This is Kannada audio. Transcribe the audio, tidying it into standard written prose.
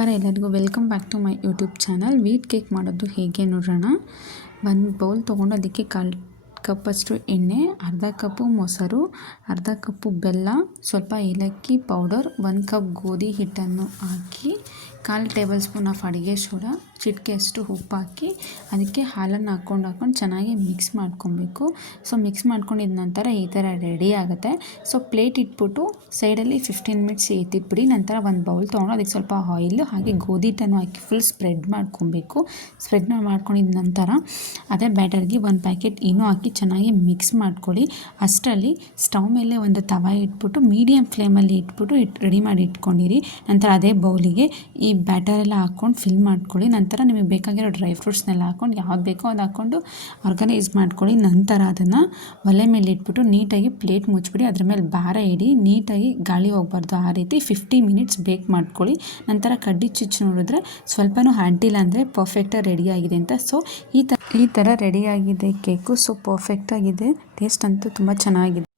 ನಮಸ್ಕಾರ ಎಲ್ಲರಿಗೂ welcome back to my YouTube channel. Wheat cake ಮಾಡೋದು ಹೇಗೆ ನೋಡೋಣ. ಒಂದು ಬೌಲ್ ತೊಗೊಂಡು ಅದಕ್ಕೆ 1 ಕಪ್ಪಷ್ಟು ಎಣ್ಣೆ, ಅರ್ಧ ಕಪ್ಪು ಮೊಸರು, ಅರ್ಧ ಕಪ್ಪು ಬೆಲ್ಲ, ಸ್ವಲ್ಪ ಏಲಕ್ಕಿ ಪೌಡರ್, 1 ಕಪ್ ಗೋಧಿ ಹಿಟ್ಟನ್ನು ಹಾಕಿ 1/4 ಟೇಬಲ್ ಸ್ಪೂನ್ ಆಫ್ ಅಡುಗೆ ಸೋಡಾ, ಚಿಟಿಕೆಯಷ್ಟು ಉಪ್ಪು ಹಾಕಿ ಅದಕ್ಕೆ ಹಾಲನ್ನು ಹಾಕ್ಕೊಂಡು ಚೆನ್ನಾಗಿ ಮಿಕ್ಸ್ ಮಾಡ್ಕೊಬೇಕು. ಸೊ ಮಿಕ್ಸ್ ಮಾಡ್ಕೊಂಡಿದ ನಂತರ ಈ ಥರ ರೆಡಿ ಆಗುತ್ತೆ. ಸೊ ಪ್ಲೇಟ್ ಇಟ್ಬಿಟ್ಟು ಸೈಡಲ್ಲಿ 15 ಮಿನಿಟ್ಸ್ ಎತ್ತಿಟ್ಬಿಡಿ. ನಂತರ ಒಂದು ಬೌಲ್ ತೊಗೊಂಡು ಅದಕ್ಕೆ ಸ್ವಲ್ಪ ಆಯಿಲ್ ಹಾಗೆ ಗೋಧಿ ಹಿಟ್ಟನ್ನು ಹಾಕಿ ಫುಲ್ ಸ್ಪ್ರೆಡ್ ಮಾಡ್ಕೊಬೇಕು. ಸ್ಪ್ರೆಡ್ ಮಾಡ್ಕೊಂಡಿದ ನಂತರ ಅದೇ ಬ್ಯಾಟರ್ಗೆ 1 ಪ್ಯಾಕೆಟ್ ಈನೋ ಹಾಕಿ ಚೆನ್ನಾಗಿ ಮಿಕ್ಸ್ ಮಾಡ್ಕೊಳ್ಳಿ. ಅಷ್ಟರಲ್ಲಿ ಸ್ಟವ್ ಮೇಲೆ ಒಂದು ತವ ಇಟ್ಬಿಟ್ಟು ಮೀಡಿಯಮ್ ಫ್ಲೇಮಲ್ಲಿ ಇಟ್ಬಿಟ್ಟು ರೆಡಿ ಮಾಡಿ ಇಟ್ಕೊಂಡಿರಿ. ನಂತರ ಅದೇ ಬೌಲಿಗೆ ಈ ಬ್ಯಾಟರೆಲ್ಲ ಹಾಕ್ಕೊಂಡು ಫಿಲ್ ಮಾಡ್ಕೊಳ್ಳಿ. ನಂತರ ನಿಮಗೆ ಬೇಕಾಗಿರೋ ಡ್ರೈ ಫ್ರೂಟ್ಸ್ನೆಲ್ಲ ಹಾಕ್ಕೊಂಡು ಯಾವ್ದು ಬೇಕೋ ಅದು ಹಾಕ್ಕೊಂಡು ಆರ್ಗನೈಸ್ ಮಾಡ್ಕೊಳ್ಳಿ. ನಂತರ ಅದನ್ನು ಒಲೆ ಮೇಲೆ ಇಟ್ಬಿಟ್ಟು ನೀಟಾಗಿ ಪ್ಲೇಟ್ ಮುಚ್ಚಿಬಿಡಿ. ಅದ್ರ ಮೇಲೆ ಭಾರ ಇಡಿ, ನೀಟಾಗಿ ಗಾಳಿ ಹೋಗಬಾರ್ದು. ಆ ರೀತಿ 50 ಮಿನಿಟ್ಸ್ ಬೇಕ್ ಮಾಡ್ಕೊಳ್ಳಿ. ನಂತರ ಕಡ್ಡಿ ಚುಚ್ಚಿ ನೋಡಿದ್ರೆ ಸ್ವಲ್ಪನೂ ಅಂಟಿಲ್ಲ ಅಂದರೆ ಪರ್ಫೆಕ್ಟಾಗಿ ರೆಡಿಯಾಗಿದೆ ಅಂತ. ಸೊ ಈ ಥರ ರೆಡಿಯಾಗಿದೆ ಕೇಕು. ಸೊ ಪರ್ಫೆಕ್ಟಾಗಿದೆ, ಟೇಸ್ಟ್ ಅಂತೂ ತುಂಬ ಚೆನ್ನಾಗಿದೆ.